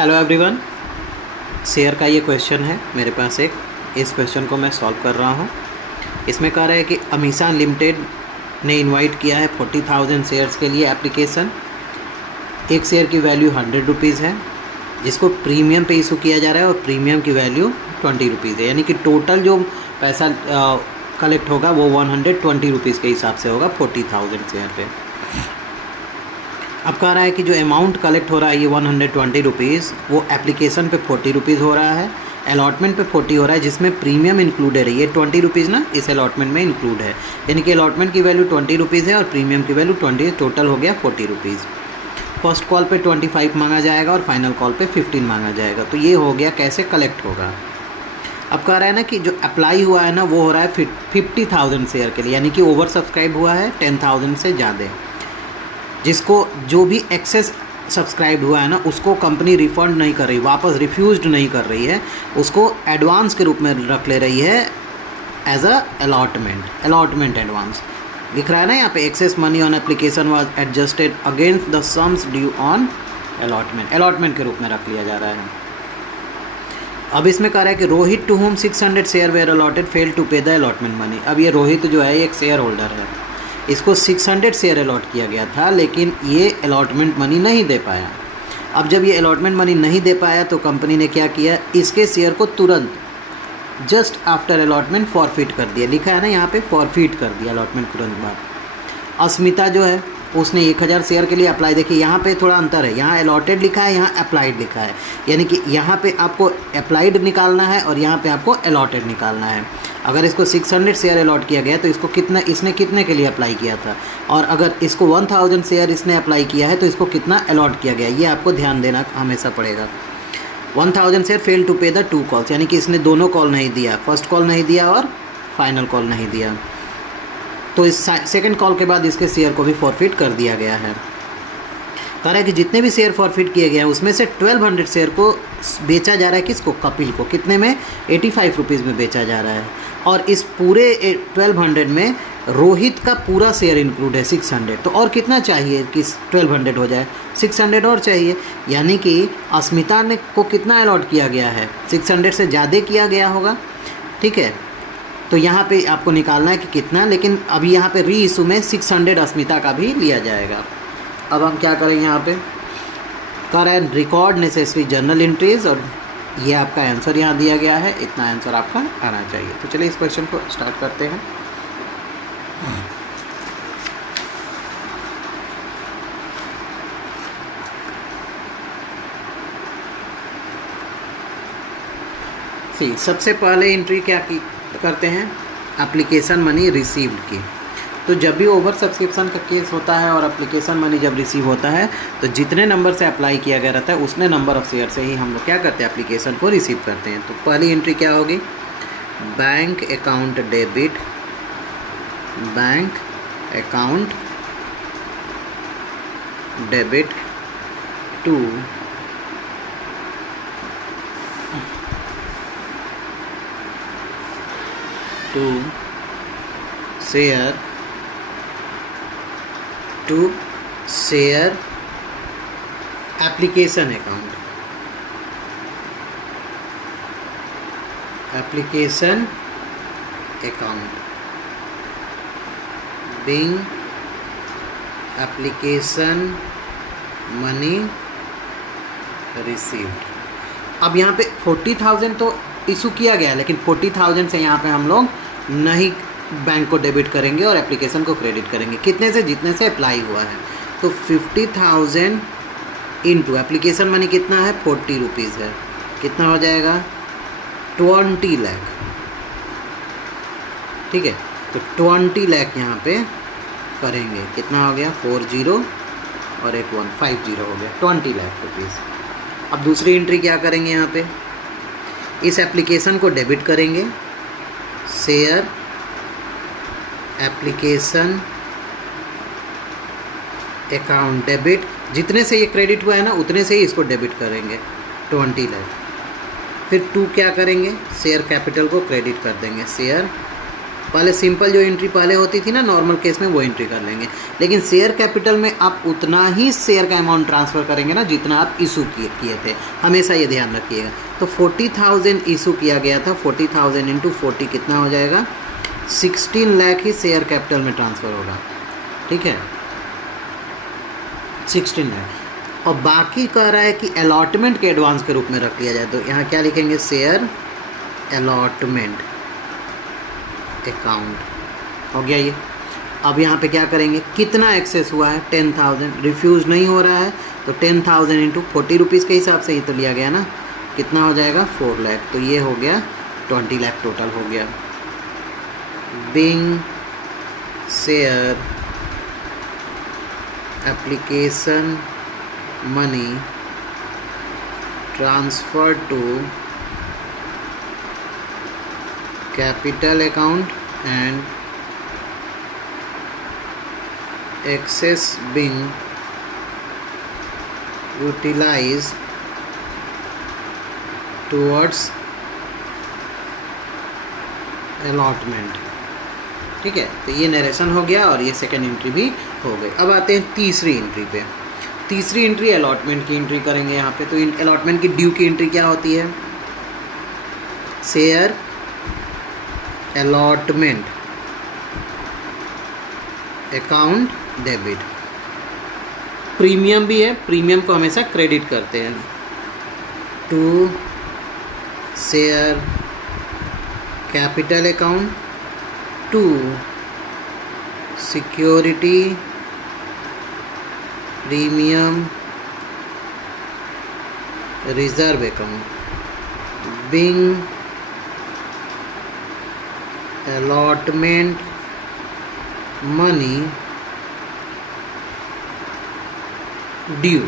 Hello everyone, share का ये question है मेरे पास एक। इस क्वेश्चन को मैं सॉल्व कर रहा हूँ। इसमें कह रहा है कि अमीसा लिमिटेड ने इनवाइट किया है 40,000 शेयर्स के लिए एप्लीकेशन। एक शेयर की वैल्यू 100 रुपीज़ है, जिसको प्रीमियम पे इशू किया जा रहा है और प्रीमियम की वैल्यू 20 रुपीज़ है। यानी कि टोटल जो पैसा कलेक्ट होगा वो 120 रुपीज़ के हिसाब से होगा 40,000 शेयर पे। अब कह रहा है कि जो अमाउंट कलेक्ट हो रहा है ये 120 रुपीज़, वो एप्लीकेशन पे 40 रुपीज़ हो रहा है, अलॉटमेंट पे 40 हो रहा है, जिसमें प्रीमियम इंक्लूडेड है। ये 20 रुपीज़ ना इस अलॉटमेंट में इंक्लूड है। यानी कि अलॉटमेंट की वैल्यू 20 रुपीज़ है और प्रीमियम की वैल्यू 20, टोटल हो गया 40 रुपीज़। फर्स्ट कॉल पे 25 मांगा जाएगा और फाइनल कॉल पे 15 मांगा जाएगा। तो ये हो गया कैसे कलेक्ट होगा। अब कह रहा है ना कि जो अप्लाई हुआ है ना वो हो रहा है 50,000 शेयर के लिए, यानी कि ओवर सब्सक्राइब हुआ है 10,000 से ज़्यादा। जिसको जो भी एक्सेस सब्सक्राइब हुआ है ना उसको कंपनी रिफ़ंड नहीं कर रही, वापस रिफ्यूज़ड नहीं कर रही है, उसको एडवांस के रूप में रख ले रही है एज अ अलॉटमेंट एडवांस। लिख रहा है ना यहाँ पे, excess money on application was adjusted against the sums due on allotment के रूप में रख लिया जा रहा है। अब इसमें कह रहा है कि Rohit to whom 600 share were allotted fail to pay the allotment money. अब ये रोहित जो है एक शेयर होल्डर है, इसको 600 शेयर अलॉट किया गया था, लेकिन ये अलॉटमेंट मनी नहीं दे पाया। अब जब ये अलॉटमेंट मनी नहीं दे पाया तो कंपनी ने क्या किया, इसके शेयर को तुरंत जस्ट आफ्टर अलॉटमेंट फॉरफिट कर दिया। लिखा है ना यहाँ पे, फॉरफिट कर दिया अलॉटमेंट तुरंत बाद। अस्मिता जो है उसने 1000 शेयर के लिए अप्लाई, देखिए यहाँ पे थोड़ा अंतर है, यहाँ अलॉटेड लिखा है, यहाँ अप्लाइड लिखा है। यानी कि यहाँ पे आपको अप्लाइड निकालना है और यहाँ पे आपको अलॉटेड निकालना है। अगर इसको 600 शेयर अलॉट किया गया तो इसको कितना, इसने कितने के लिए अप्लाई किया था, और अगर इसको 1000 शेयर इसने अप्लाई किया है तो इसको कितना अलॉट किया गया, ये आपको ध्यान देना हमेशा पड़ेगा। 1000 share fail to pay the 2 calls, यानी कि इसने दोनों कॉल नहीं दिया, फर्स्ट कॉल नहीं दिया और फाइनल कॉल नहीं दिया। तो इस सेकंड कॉल के बाद इसके शेयर को भी फॉरफिट कर दिया गया है। कह रहा है कि जितने भी शेयर फॉरफिट किए गए हैं उसमें से 1200 शेयर को बेचा जा रहा है, किसको, कपिल को। कितने में, 85 रुपीज़ में बेचा जा रहा है। और इस पूरे 1200 में रोहित का पूरा शेयर इंक्लूड है 600। तो और कितना चाहिए कि 1200 हो जाए, 600 और चाहिए। यानी कि अस्मिता ने को कितना अलॉट किया गया है, 600 से ज़्यादा किया गया होगा। ठीक है, तो यहाँ पे आपको निकालना है कि कितना, लेकिन अभी यहाँ पे री इशू में 600 अस्मिता का भी लिया जाएगा। अब हम क्या करेंगे, यहाँ पे कर रहा है रिकॉर्ड नेसेसरी जर्नल एंट्रीज, और ये आपका आंसर यहाँ दिया गया है, इतना आंसर आपका आना चाहिए। तो चलिए इस क्वेश्चन को स्टार्ट करते हैं। सबसे पहले एंट्री क्या की करते हैं, एप्लीकेशन मनी रिसीव्ड की। तो जब भी ओवर सब्सक्रिप्शन का केस होता है और एप्लीकेशन मनी जब रिसीव होता है तो जितने नंबर से अप्लाई किया गया रहता है उसने नंबर ऑफ शेयर से ही हम लोग क्या करते हैं, एप्लीकेशन को रिसीव करते हैं। तो पहली एंट्री क्या होगी, bank account debit, bank account debit to share application account, being application money received. अब यहाँ पे 40,000 तो इशू किया गया है, लेकिन 40,000 से यहाँ पे हम लोग नहीं बैंक को डेबिट करेंगे और एप्लीकेशन को क्रेडिट करेंगे। कितने से, जितने से अप्लाई हुआ है। तो 50,000 इंटू एप्लीकेशन मनी कितना है, 40 रुपीज़ है, कितना हो जाएगा, 20 लाख। ठीक है, तो 20 लाख यहाँ पे करेंगे, कितना हो गया, 40 और एक 1, 50 हो गया, 20 लाख रुपीज़। अब दूसरी एंट्री क्या करेंगे, यहाँ पे इस एप्लीकेशन को डेबिट करेंगे, शेयर एप्लीकेशन अकाउंट डेबिट, जितने से ये क्रेडिट हुआ है ना उतने से ही इसको डेबिट करेंगे, 20 लाख। फिर 2 क्या करेंगे, शेयर कैपिटल को क्रेडिट कर देंगे, शेयर पहले सिंपल जो एंट्री पहले होती थी ना नॉर्मल केस में, वो एंट्री कर लेंगे। लेकिन शेयर कैपिटल में आप उतना ही शेयर का अमाउंट ट्रांसफ़र करेंगे ना जितना आप इशू किए थे, हमेशा ये ध्यान रखिएगा। तो 40,000 इशू किया गया था, 40,000 इंटू 40 कितना हो जाएगा, 16 लाख ही शेयर कैपिटल में ट्रांसफ़र होगा, ठीक है, 16 लाख। और बाकी कह रहा है कि अलॉटमेंट के एडवांस के रूप में रख लिया जाए, तो यहाँ क्या लिखेंगे, शेयर अलॉटमेंट अकाउंट, हो गया ये। अब यहाँ पे क्या करेंगे, कितना एक्सेस हुआ है, 10,000, रिफ्यूज़ नहीं हो रहा है, तो 10,000 इंटू 40 रुपीज़ के हिसाब से ही तो लिया गया ना, कितना हो जाएगा, 4 लाख, तो ये हो गया 20 लाख टोटल हो गया। Being share application money transfer to capital account and excess being utilized towards allotment, ठीक है। तो ये नरेशन हो गया और ये सेकेंड एंट्री भी हो गई। अब आते हैं तीसरी एंट्री पे। तीसरी एंट्री अलॉटमेंट की एंट्री करेंगे यहाँ पे। तो अलॉटमेंट की ड्यू की एंट्री क्या होती है, share allotment account debit. Premium भी है, प्रीमियम को हमेशा क्रेडिट करते हैं, to share capital account to security premium reserve account. Being allotment money due.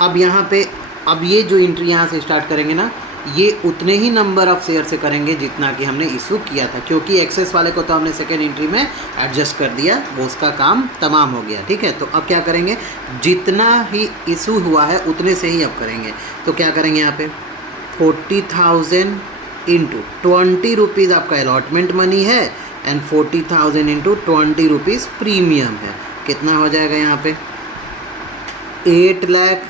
अब यहाँ पे अब ये जो एंट्री यहाँ से स्टार्ट करेंगे ना, ये उतने ही नंबर ऑफ शेयर से करेंगे जितना कि हमने इशू किया था, क्योंकि एक्सेस वाले को तो हमने सेकेंड एंट्री में एडजस्ट कर दिया, वो उसका काम तमाम हो गया, ठीक है। तो अब क्या करेंगे, जितना ही इशू हुआ है उतने से ही अब करेंगे। तो क्या करेंगे यहाँ पे, 40,000 इंटू 20 रुपीज़ आपका अलॉटमेंट मनी है एंड 40,000 इंटू 20 रुपीज़ प्रीमियम है, कितना हो जाएगा यहाँ पे, 8 लाख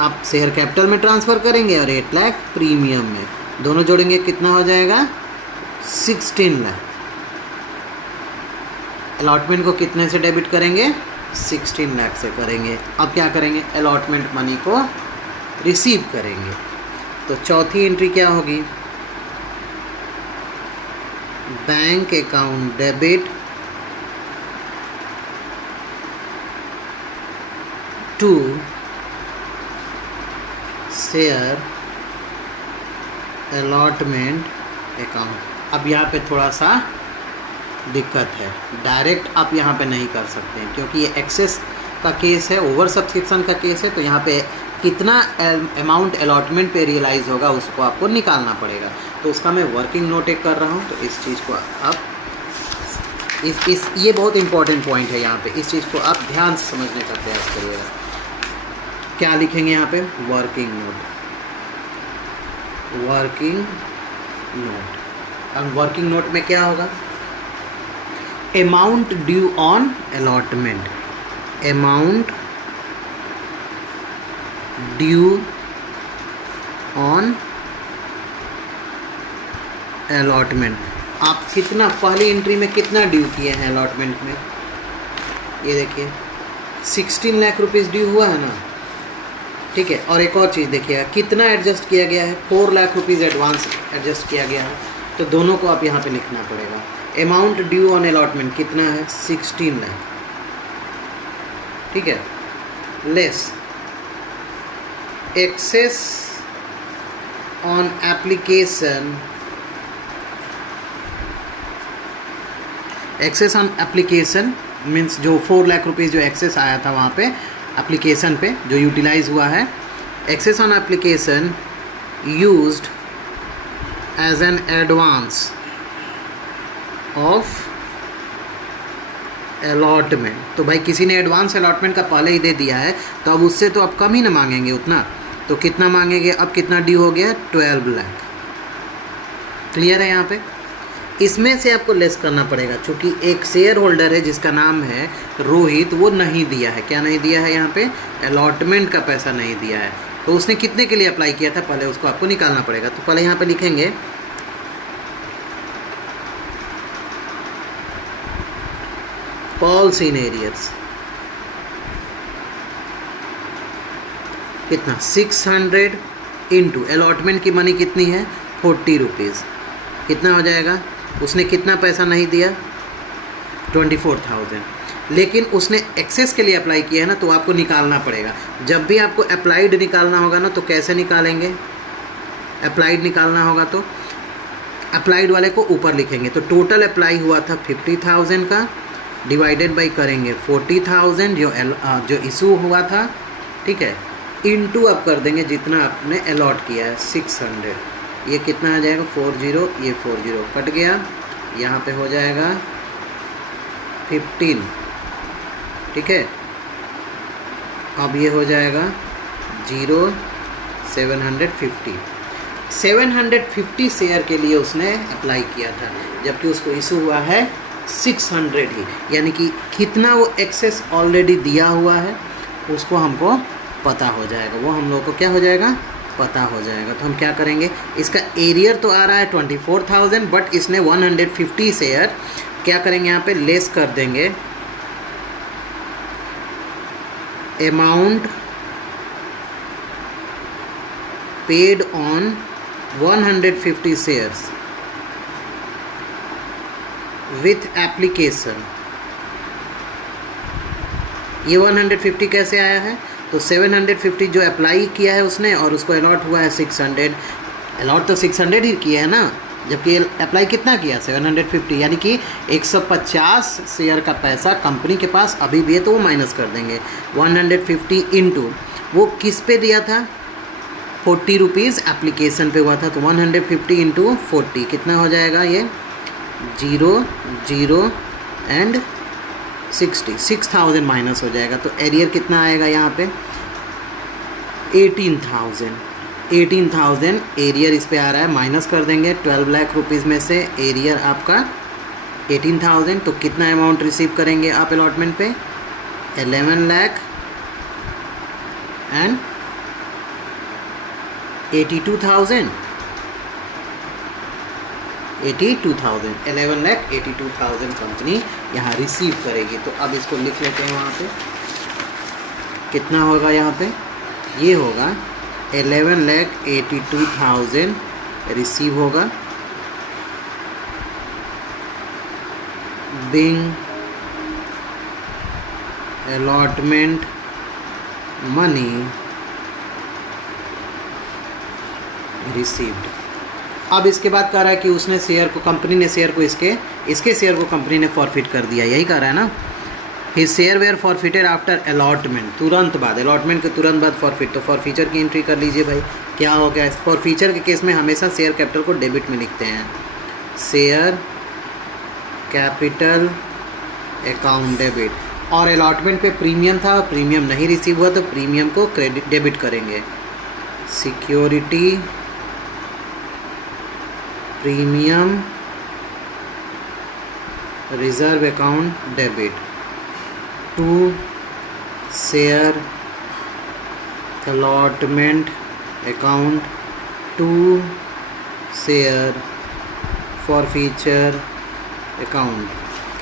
आप शेयर कैपिटल में ट्रांसफ़र करेंगे और 8 लाख प्रीमियम में, दोनों जोड़ेंगे कितना हो जाएगा, 16 लाख। अलॉटमेंट को कितने से डेबिट करेंगे, 16 लाख से करेंगे। अब क्या करेंगे, अलॉटमेंट मनी को रिसीव करेंगे। तो चौथी एंट्री क्या होगी, bank account debit to share allotment account. अब यहाँ पे थोड़ा सा दिक्कत है, डायरेक्ट आप यहाँ पे नहीं कर सकते हैं क्योंकि ये एक्सेस का केस है, ओवर सब्सक्रिप्शन का केस है। तो यहाँ पे कितना अमाउंट अलॉटमेंट पे रियलाइज़ होगा उसको आपको निकालना पड़ेगा। तो उसका मैं वर्किंग नोट एक कर रहा हूँ। तो इस चीज़ को आप ये बहुत इंपॉर्टेंट पॉइंट है यहाँ पे, इस चीज़ को आप ध्यान से समझने का प्रयास करिएगा। क्या लिखेंगे यहाँ पे, वर्किंग नोट, वर्किंग नोट। अब वर्किंग नोट में क्या होगा, amount due on allotment, amount due on allotment. आप कितना पहली एंट्री में कितना ड्यू किए हैं अलॉटमेंट में, ये देखिए 16 लाख रुपीज़ ड्यू हुआ है ना, ठीक है। और एक और चीज़ देखिएगा कितना एडजस्ट किया गया है, 4 लाख रुपीज़ एडवांस एडजस्ट किया गया है। तो दोनों को आप यहाँ पे लिखना पड़ेगा। अमाउंट ड्यू ऑन अलॉटमेंट कितना है, 16 लाख, ठीक है, less excess on application, excess on application means जो 4 लाख रुपीज़ जो एक्सेस आया था वहाँ पे एप्लीकेशन पे जो यूटिलाइज हुआ है, excess on application used as an advance of allotment. तो भाई किसी ने एडवांस अलॉटमेंट का पहले ही दे दिया है तो अब उससे तो अब कम ही ना मांगेंगे उतना, तो कितना मांगेंगे, अब कितना ड्यू हो गया, 12 लाख। क्लियर है यहाँ पे। इसमें से आपको लेस करना पड़ेगा, क्योंकि एक शेयर होल्डर है जिसका नाम है रोहित, वो नहीं दिया है। क्या नहीं दिया है? यहाँ पे अलॉटमेंट का पैसा नहीं दिया है। तो उसने कितने के लिए अप्लाई किया था, पहले उसको आपको निकालना पड़ेगा। तो पहले यहाँ पे लिखेंगे फॉल्स इन एरियर्स, कितना 600 इंटू अलॉटमेंट की मनी कितनी है 40 रुपीज़, कितना हो जाएगा? उसने कितना पैसा नहीं दिया 24,000, लेकिन उसने एक्सेस के लिए अप्लाई किया है ना, तो आपको निकालना पड़ेगा। जब भी आपको अप्लाइड निकालना होगा ना, तो कैसे निकालेंगे? अप्लाइड निकालना होगा तो अप्लाइड वाले को ऊपर लिखेंगे। तो टोटल अप्लाई हुआ था 50,000 का, डिवाइडेड बाई करेंगे 40,000 जो इशू हुआ था, ठीक है, इनटू आप कर देंगे जितना आपने अलॉट किया है 600। ये कितना आ जाएगा 40, ये 40 कट गया, यहाँ पे हो जाएगा 15, ठीक है। अब ये हो जाएगा 750 शेयर के लिए उसने अप्लाई किया था, जबकि उसको इशू हुआ है 600 ही, यानी कि कितना वो एक्सेस ऑलरेडी दिया हुआ है उसको हमको पता हो जाएगा, वो हम लोगों को क्या हो जाएगा, पता हो जाएगा। तो हम क्या करेंगे, इसका एरियर तो आ रहा है 24,000, बट इसने 150 शेयर क्या करेंगे, यहाँ पे लेस कर देंगे amount paid on 150 shares with application. ये 150 कैसे आया है? तो 750 जो अप्लाई किया है उसने, और उसको अलॉट हुआ है 600। अलॉट तो 600 ही किया है ना, जबकि अप्लाई कितना किया 750, यानी कि 150 शेयर का पैसा कंपनी के पास अभी भी है, तो वो माइनस कर देंगे 150 इंटू वो किस पे दिया था 40 रुपीज़ एप्लीकेशन पे हुआ था, तो 150 इंटू 40 कितना हो जाएगा, ये 0 0 एंड 6,000 माइनस हो जाएगा। तो एरियर कितना आएगा यहाँ पे 18,000 एरियर इस पे आ रहा है, माइनस कर देंगे 12 लाख रुपीज़ में से एरियर आपका 18,000, तो कितना अमाउंट रिसीव करेंगे आप अलॉटमेंट पे 11 लाख एंड 82,000 11,82,000 कंपनी यहाँ रिसीव करेगी। तो अब इसको लिख लेते हैं, वहाँ पे कितना होगा, यहाँ पे ये होगा 11,82,000 रिसीव होगा, बिंग अलॉटमेंट मनी रिसीव्ड। अब इसके बाद कह रहा है कि उसने शेयर को, कंपनी ने शेयर को इसके शेयर को कंपनी ने फॉरफिट कर दिया, यही कह रहा है ना। His share were forfeited after allotment, तुरंत बाद, अलॉटमेंट के तुरंत बाद फॉरफिट। तो फॉरफीचर की एंट्री कर लीजिए भाई, क्या हो गया। फॉरफीचर के केस में हमेशा शेयर कैपिटल को डेबिट में लिखते हैं, शेयर कैपिटल अकाउंट डेबिट। और अलॉटमेंट पे प्रीमियम था, प्रीमियम नहीं रिसीव हुआ, तो प्रीमियम को क्रेडिट डेबिट करेंगे, security premium reserve account debit to share allotment account to share forfeiture account.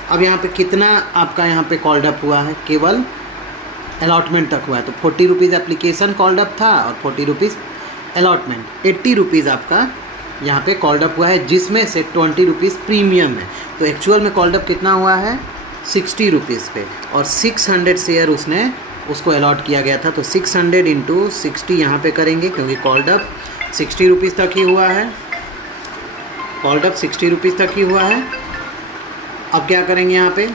अब यहाँ पे कितना आपका यहाँ पे कॉल्ड अप हुआ है, केवल अलॉटमेंट तक हुआ है, तो 40 रुपीज़ एप्लीकेशन कॉल्ड अप था और 40 रुपीज़ अलॉटमेंट, 80 रुपीज़ आपका यहाँ पे कॉल्ड अप हुआ है, जिसमें से 20 रुपीज़ प्रीमियम है। तो एक्चुअल में कॉल्ड अप कितना हुआ है 60 रुपीज़ पे, और 600 शेयर उसको अलॉट किया गया था। तो 600 इंटू 60 यहाँ पे करेंगे, क्योंकि कॉल्ड अप 60 रुपीज़ तक ही हुआ है, कॉल्ड अप 60 रुपीज़ तक ही हुआ है। अब क्या करेंगे, यहाँ पे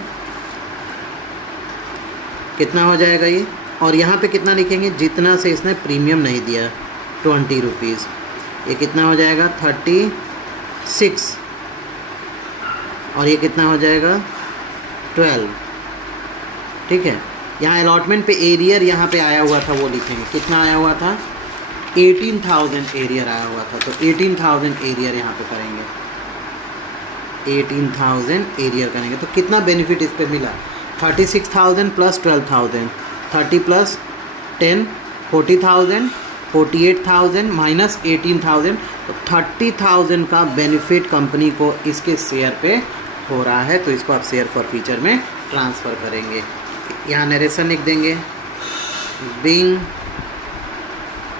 कितना हो जाएगा ये, और यहाँ पे कितना लिखेंगे, जितना से इसने प्रीमियम नहीं दिया 20 रुपीज़, ये कितना हो जाएगा 36, और ये कितना हो जाएगा 12, ठीक है। यहाँ अलॉटमेंट पे एरियर यहाँ पे आया हुआ था, वो लिखेंगे, कितना आया हुआ था 18,000 एरियर आया हुआ था, तो 18,000 एरियर यहाँ पे करेंगे, 18,000 एरियर करेंगे तो कितना बेनिफिट इस पे मिला, 36,000 प्लस 12,000, 30 प्लस 10 40,000, 48,000 माइनस 18,000, तो 30,000 का बेनिफिट कंपनी को इसके शेयर पे हो रहा है। तो इसको आप शेयर फॉर फ्यूचर में ट्रांसफ़र करेंगे। यहाँ नरेशन लिख देंगे, बीइंग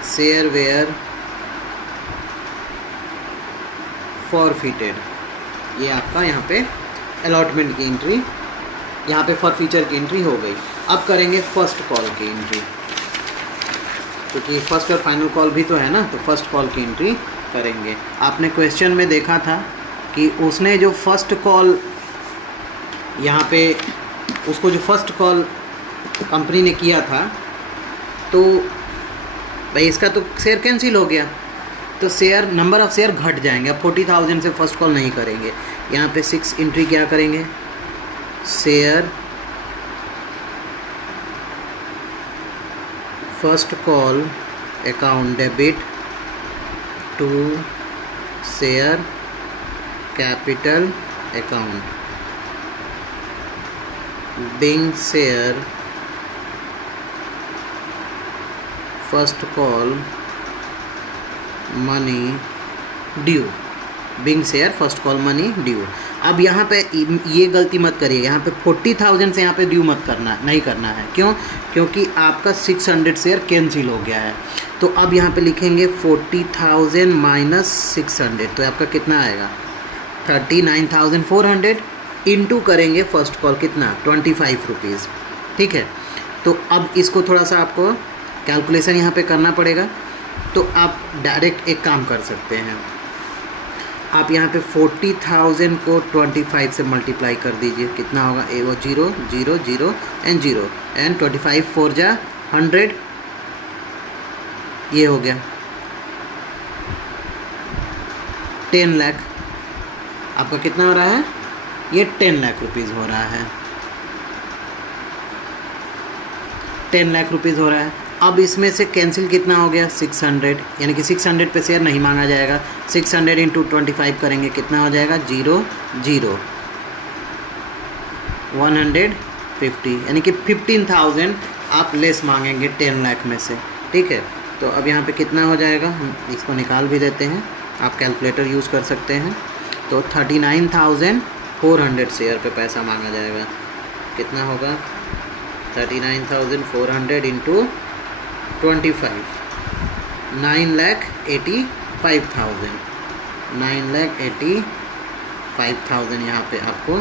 शेयर वेयर फॉरफिटेड, ये आपका यहाँ पे अलॉटमेंट की एंट्री, यहाँ पे फॉर फ्यूचर की एंट्री हो गई। अब करेंगे फर्स्ट कॉल की एंट्री, क्योंकि फर्स्ट और फाइनल कॉल भी तो है ना, तो फर्स्ट कॉल की एंट्री करेंगे। आपने क्वेश्चन में देखा था कि उसने जो फर्स्ट कॉल यहाँ पे, उसको जो फर्स्ट कॉल कंपनी ने किया था, तो भाई इसका तो शेयर कैंसिल हो गया, तो शेयर नंबर ऑफ़ शेयर घट जाएंगे। अब 40,000 से फर्स्ट कॉल नहीं करेंगे। यहाँ पे 6 एंट्री क्या करेंगे, share first call account debit to share capital account, being share first call money due, being share first call money due. अब यहाँ पे ये गलती मत करिए, यहाँ पे 40,000 से यहाँ पे ड्यू मत करना, नहीं करना है। क्यों? क्योंकि आपका 600 शेयर कैंसिल हो गया है। तो अब यहाँ पे लिखेंगे 40,000 माइनस 600, तो आपका कितना आएगा 39,400, इंटू करेंगे फर्स्ट कॉल कितना 25 रुपीज़। ठीक है, तो अब इसको थोड़ा सा आपको कैलकुलेशन यहाँ पे करना पड़ेगा। तो आप डायरेक्ट एक काम कर सकते हैं, आप यहाँ पे 40,000 को 25 से मल्टीप्लाई कर दीजिए, कितना होगा, ए वो 0 0 0 एंड 0 एंड 25 4 जा 100, ये हो गया 10 लाख। आपका कितना हो रहा है, ये 10 लाख रुपीज़ हो रहा है, 10 लाख रुपीज़ हो रहा है। अब इसमें से कैंसिल कितना हो गया 600, यानी कि 600 पे शेयर नहीं मांगा जाएगा। 600 इंटू 25 करेंगे, कितना हो जाएगा 0 0 150, यानी कि 15,000 आप लेस मांगेंगे 10 लाख में से। ठीक है, तो अब यहाँ पे कितना हो जाएगा, हम इसको निकाल भी देते हैं, आप कैलकुलेटर यूज़ कर सकते हैं। तो 39,400 शेयर पे पैसा मांगा जाएगा, कितना होगा 39,400 इंटू 25, 9,85,000, 9,85,000 यहाँ पे आपको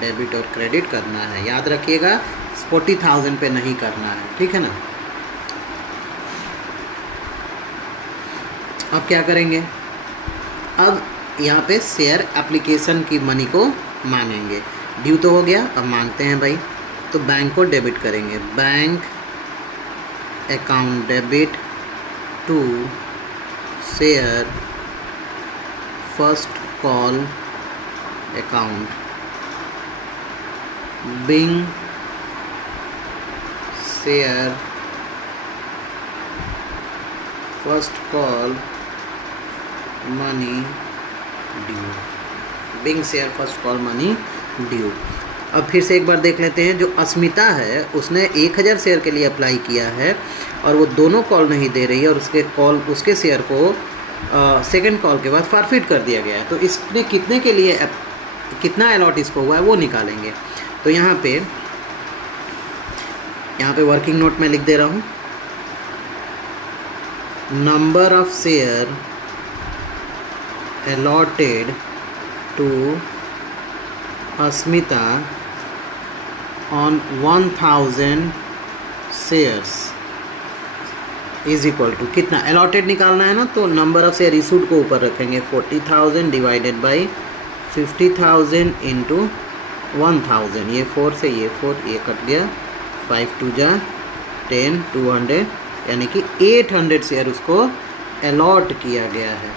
डेबिट और क्रेडिट करना है। याद रखिएगा 40,000 पे नहीं करना है, ठीक है ना। अब क्या करेंगे, अब यहाँ पे शेयर एप्लीकेशन की मनी को मानेंगे। ड्यू तो हो गया, अब मानते हैं भाई, तो बैंक को डेबिट करेंगे, bank account debit to share first call account, being share first call money due, being share first call money due. अब फिर से एक बार देख लेते हैं, जो अस्मिता है उसने 1000 शेयर के लिए अप्लाई किया है और वो दोनों कॉल नहीं दे रही है, और उसके शेयर को सेकंड कॉल के बाद फॉरफिट कर दिया गया है। तो इसने कितने के लिए कितना अलॉट इसको हुआ है वो निकालेंगे। तो यहाँ पे वर्किंग नोट में लिख दे रहा हूँ, number of share allotted to Asmita on 1000 shares is equal to कितना, अलॉटेड निकालना है ना, तो नंबर ऑफ शेयर इशूड को ऊपर रखेंगे, 40,000 डिवाइडेड बाई 50,000 इंटू 1000, ये 4 से ये 4, ये कट गया, 5 2 जा 10, 200, यानी कि 800 शेयर उसको अलॉट किया गया है,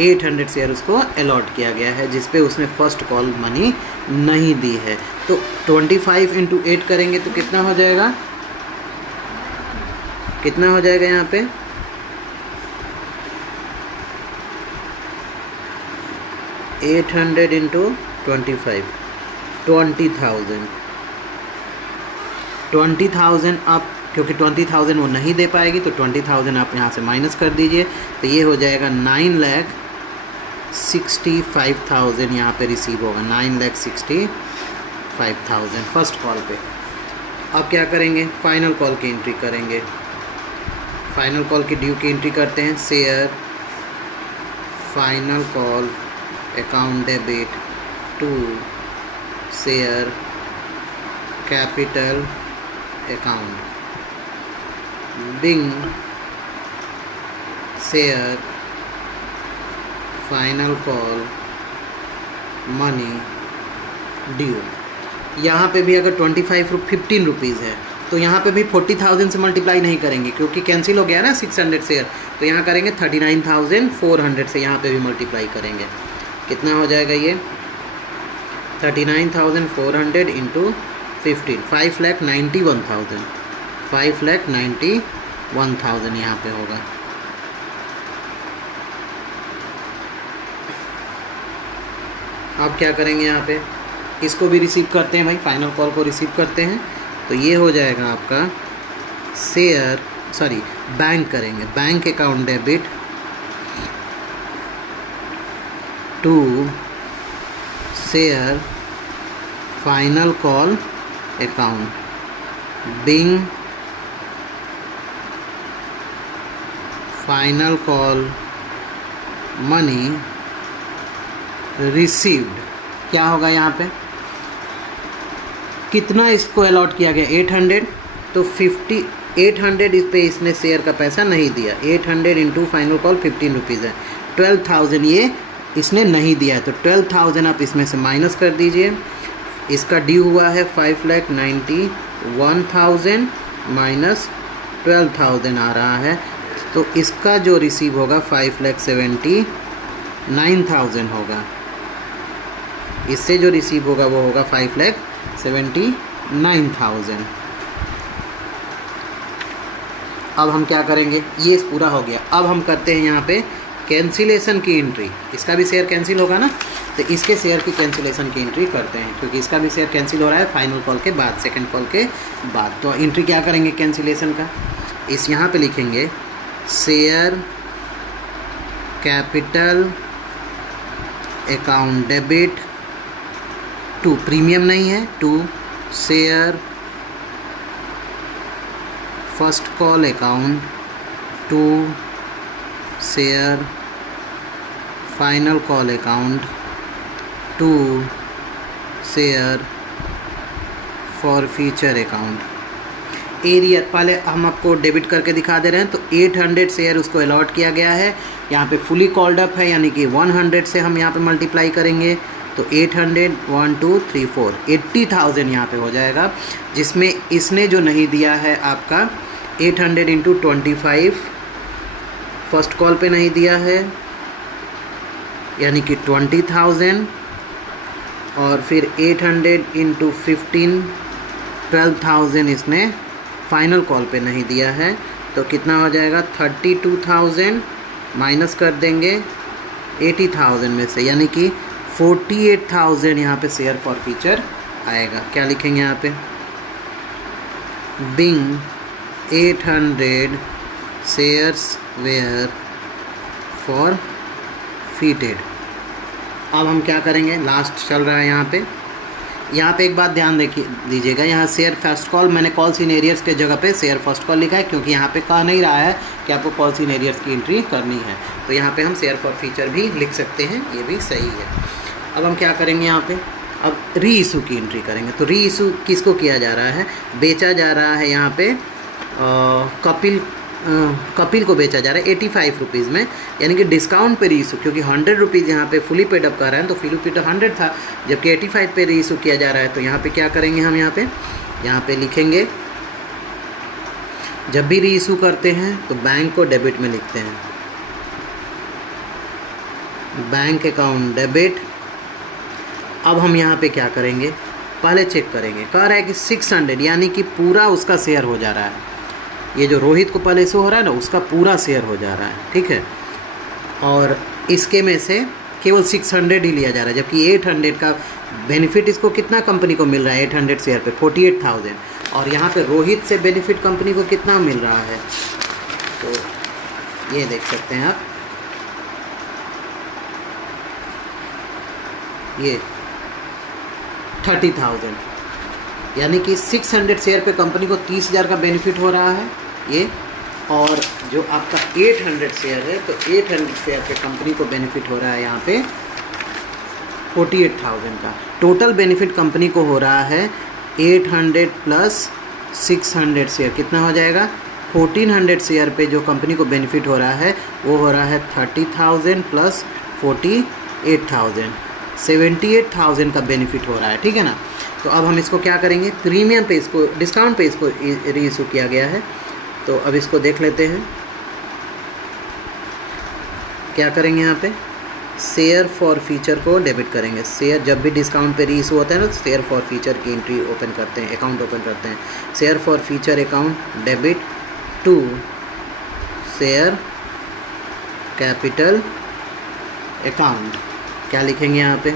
800 शेयर उसको अलॉट किया गया है, जिस पे उसने फर्स्ट कॉल मनी नहीं दी है। तो 25 इंटू 8 करेंगे तो कितना हो जाएगा, कितना हो जाएगा यहाँ पे, 800 इंटू 25, 20,000। 20,000 आप, क्योंकि 20,000 वो नहीं दे पाएगी तो 20,000 आप यहाँ से माइनस कर दीजिए, तो ये हो जाएगा 9,65,000 यहाँ पे रिसीव होगा, 9,65,000 फर्स्ट कॉल पे। अब क्या करेंगे, फाइनल कॉल की एंट्री करेंगे। फाइनल कॉल की ड्यू की एंट्री करते हैं, share final call account debit to share capital account being share final call money due. यहाँ पे भी अगर 15 रुपीज़ है तो यहाँ पे भी 40,000 से मल्टीप्लाई नहीं करेंगे क्योंकि कैंसिल हो गया ना 600 शेयर, तो यहाँ करेंगे 39,400 से यहाँ पे भी मल्टीप्लाई करेंगे। कितना हो जाएगा ये 39,400 इंटू 15, 5,91,000, 5,91,000 यहाँ पे होगा। अब क्या करेंगे, यहाँ पे इसको भी रिसीव करते हैं भाई, फाइनल कॉल को रिसीव करते हैं, तो ये हो जाएगा आपका शेयर बैंक करेंगे, bank account debit to share final call account being final call money received. क्या होगा यहाँ पे, कितना इसको अलॉट किया गया 800, तो 800 इस पे इसने शेयर का पैसा नहीं दिया, 800 इंटू फाइनल कॉल 15 रुपीज़ है, 12,000 ये इसने नहीं दिया है, तो 12,000 आप इसमें से माइनस कर दीजिए। इसका ड्यू हुआ है 5,91,000 माइनस 12,000 आ रहा है, तो इसका जो रिसीव होगा 5,79,000 होगा। इससे जो रिसीव होगा वो होगा 5,79,000। अब हम क्या करेंगे, ये पूरा हो गया। अब हम करते हैं यहाँ पे कैंसिलेशन की एंट्री। इसका भी शेयर कैंसिल होगा ना, तो इसके शेयर की कैंसिलेशन की एंट्री करते हैं क्योंकि इसका भी शेयर कैंसिल हो रहा है फाइनल कॉल के बाद, सेकंड कॉल के बाद। तो एंट्री क्या करेंगे कैंसिलेशन का, इस यहाँ पे लिखेंगे share capital account debit to, premium नहीं है, to share first call account to share final call account to share forfeiture account. एरिया पहले हम आपको डेबिट करके दिखा दे रहे हैं, तो 800 शेयर उसको अलॉट किया गया है, यहाँ पे फुली कॉल्ड अप है, यानी कि 100 से हम यहाँ पे मल्टीप्लाई करेंगे, तो 800 1 2 3 4 80,000 यहाँ पे हो जाएगा, जिसमें इसने जो नहीं दिया है आपका 800 इंटू 25 फर्स्ट कॉल पे नहीं दिया है, यानी कि 20,000, और फिर 800 इंटू 15 12,000 इसने फाइनल कॉल पे नहीं दिया है, तो कितना हो जाएगा 32,000 माइनस कर देंगे 80,000 में से, यानी कि 48,000 यहाँ पे शेयर फॉर फ्यूचर आएगा। क्या लिखेंगे यहाँ पे, बिंग 800 शेयर्स वेयर फॉर फीटेड। अब हम क्या करेंगे, लास्ट चल रहा है यहाँ पे एक बात ध्यान दीजिएगा, यहाँ शेयर फर्स्ट कॉल मैंने कॉल्स इन एरियर्स के जगह पे शेयर फर्स्ट कॉल लिखा है क्योंकि यहाँ पे कह नहीं रहा है कि आपको कॉल्स इन एरियर्स की एंट्री करनी है, तो यहाँ पे हम शेयर फॉर फ्यूचर भी लिख सकते हैं, ये भी सही है। अब हम क्या करेंगे यहाँ पे, अब री इशू की एंट्री करेंगे। तो री इशू किसको किया जा रहा है, बेचा जा रहा है यहाँ पे कपिल को बेचा जा रहा है 85 रुपीज़ में, यानी कि डिस्काउंट पे री इशू, क्योंकि 100 रुपीज़ यहाँ पे फुली पेड अप कर रहा है, तो फुली पेड 100 था, जबकि 85 पे री इशू किया जा रहा है। तो यहाँ पे क्या करेंगे हम, यहाँ पे लिखेंगे, जब भी री इशू करते हैं तो बैंक को डेबिट में लिखते हैं, बैंक अकाउंट डेबिट। अब हम यहाँ पे क्या करेंगे, पहले चेक करेंगे, कह रहा है कि 600 यानी कि पूरा उसका शेयर हो जा रहा है, ये जो रोहित को पहले इशू हो रहा है ना उसका पूरा शेयर हो जा रहा है, ठीक है। और इसके में से केवल 600 ही लिया जा रहा है, जबकि 800 का बेनिफिट इसको कितना कंपनी को मिल रहा है 800 शेयर पे 48,000, और यहाँ पे रोहित से बेनिफिट कंपनी को कितना मिल रहा है, तो ये देख सकते हैं आप, ये 30,000, यानी कि 600 शेयर पे कंपनी को 30,000 का बेनिफिट हो रहा है ये, और जो आपका 800 शेयर है तो 800 शेयर पे कंपनी को बेनिफिट हो रहा है यहाँ पे 48,000 का। टोटल बेनिफिट कंपनी को हो रहा है 800 प्लस 600 शेयर, कितना हो जाएगा 1400 शेयर पे जो कंपनी को बेनिफिट हो रहा है वो हो रहा है 30,000 प्लस 48,000, 78,000 का बेनिफिट हो रहा है, ठीक है ना। तो अब हम इसको क्या करेंगे, प्रीमियम पे इसको, डिस्काउंट पे इसको री इशू किया गया है, तो अब इसको देख लेते हैं क्या करेंगे। यहाँ पे शेयर फॉर फीचर को डेबिट करेंगे, शेयर जब भी डिस्काउंट पे री इशू होता है ना तो शेयर फॉर फीचर की एंट्री ओपन करते हैं, अकाउंट ओपन करते हैं, share forfeiture account debit to share capital account, क्या लिखेंगे यहाँ पे,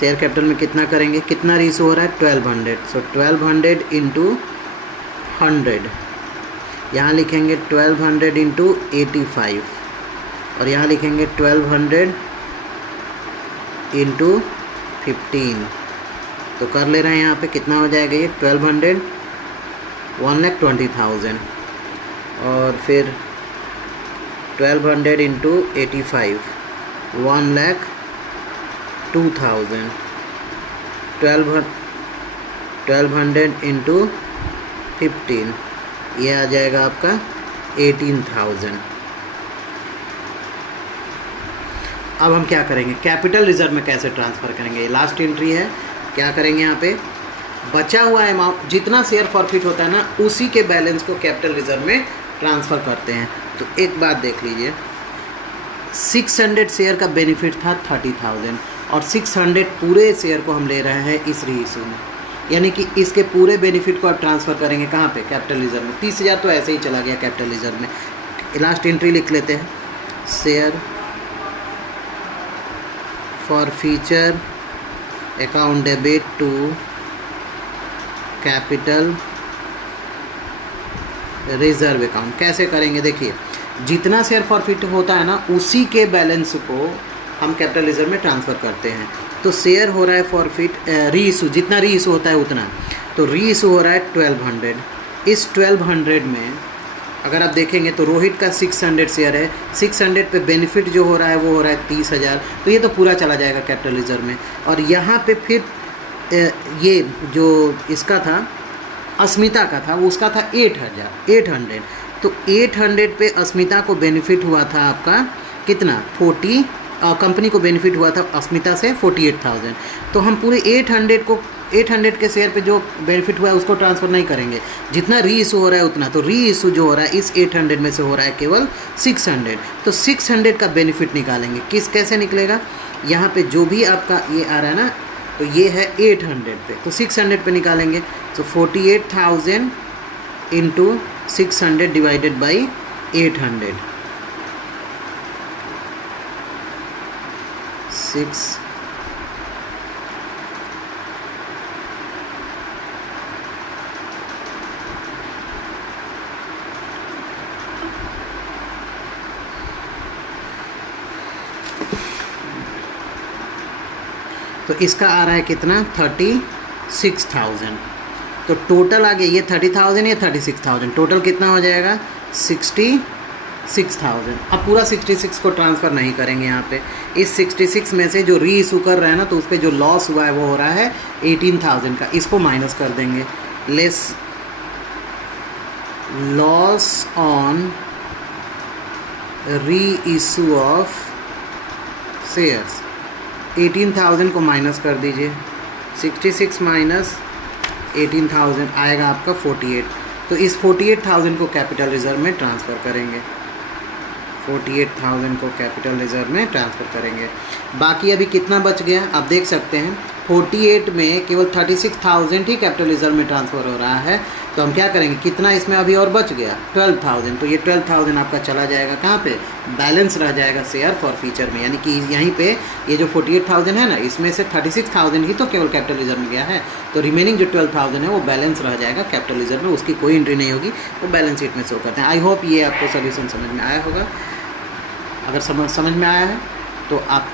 शेयर कैपिटल में कितना करेंगे, कितना री इशू हो रहा है 1200, सो 1200 इंटू 100, यहाँ लिखेंगे 1200 इंटू 85, और यहाँ लिखेंगे 1200 इंटू 15, तो कर ले रहे हैं यहाँ पे कितना हो जाएगा ये 1200 1,20,000, और फिर 1200 इंटू 85 1,02,000, 1200 इंटू 15 ये आ जाएगा आपका 18,000। अब हम क्या करेंगे, कैपिटल रिजर्व में कैसे ट्रांसफ़र करेंगे, लास्ट एंट्री है, क्या करेंगे यहाँ पे बचा हुआ अमाउंट जितना शेयर फॉरफिट होता है ना उसी के बैलेंस को कैपिटल रिजर्व में ट्रांसफ़र करते हैं। तो एक बात देख लीजिए, 600 शेयर का बेनिफिट था 30,000, और 600 पूरे शेयर को हम ले रहे हैं इस री इशू में, यानी कि इसके पूरे बेनिफिट को आप ट्रांसफ़र करेंगे कहाँ पे, कैपिटल रिजर्व में। 30,000 तो ऐसे ही चला गया कैपिटल रिजर्व में। लास्ट एंट्री लिख लेते हैं, share forfeiture account debit to capital reserve account. कैसे करेंगे, देखिए जितना शेयर फॉरफिट होता है ना उसी के बैलेंस को हम कैपिटल रिजर्व में ट्रांसफ़र करते हैं। तो शेयर हो रहा है फॉरफिट री इशू, जितना री इशू होता है उतना, तो री इशू हो रहा है 1200। इस 1200 में अगर आप देखेंगे तो रोहित का 600 शेयर है, 600 पे बेनिफिट जो हो रहा है वो हो रहा है 30,000, तो ये तो पूरा चला जाएगा कैपिटल रिजर्व में। और यहाँ पे फिर ये जो इसका था अस्मिता का था वो उसका था 800, तो 800 पे अस्मिता को बेनिफिट हुआ था आपका कितना 40, कंपनी को बेनिफिट हुआ था अस्मिता से 48,000। तो हम पूरे 800 के शेयर पे जो बेनिफिट हुआ है उसको ट्रांसफ़र नहीं करेंगे, जितना री इशू हो रहा है उतना। तो री इशू जो हो रहा है इस 800 में से हो रहा है केवल 600, तो 600 का बेनिफिट निकालेंगे। कैसे निकलेगा, यहाँ पे जो भी आपका ये आ रहा है ना तो ये है 800 पे, तो 600 पे निकालेंगे, तो 48,000 इंटू 600 डिवाइडेड बाई 800, 6 तो इसका आ रहा है कितना 36,000। तो टोटल आ गया ये 30,000 या 36,000, टोटल कितना हो जाएगा 66,000। अब पूरा 66 को ट्रांसफ़र नहीं करेंगे यहाँ पे, इस 66 में से जो री इशू कर रहा है ना तो उस पर जो लॉस हुआ है वो हो रहा है 18,000 का, इसको माइनस कर देंगे। लेस लॉस ऑन री इशू ऑफ शेयर्स, 18,000 को माइनस कर दीजिए, 66 माइनस 18,000 आएगा आपका 48। तो इस 48,000 को कैपिटल रिजर्व में ट्रांसफ़र करेंगे, 48,000 को कैपिटल रिजर्व में ट्रांसफ़र करेंगे। बाकी अभी कितना बच गया आप देख सकते हैं, 48 में केवल 36,000 ही कैपिटल रिजर्व में ट्रांसफ़र हो रहा है, तो हम क्या करेंगे, कितना इसमें अभी और बच गया 12,000, तो ये 12,000 आपका चला जाएगा कहाँ पे, बैलेंस रह जाएगा शेयर फॉर फ्यूचर में। यानी कि यहीं पे ये जो 48,000 है ना, इसमें से 36,000 ही तो केवल कैपिटल रिजर्व में गया है, तो रिमेनिंग जो 12,000 है वो बैलेंस रह जाएगा कैपिटल रिजर्व में, उसकी कोई एंट्री नहीं होगी, वो बैलेंस शीट में शो करते हैं। आई होप ये आपको सोल्यूशन समझ में आया होगा। अगर समझ में आया है तो आप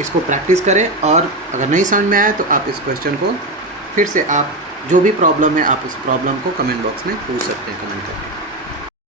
इसको प्रैक्टिस करें, और अगर नहीं समझ में आया तो आप इस क्वेश्चन को फिर से, आप जो भी प्रॉब्लम है आप उस प्रॉब्लम को कमेंट बॉक्स में पूछ सकते हैं, कमेंट करके।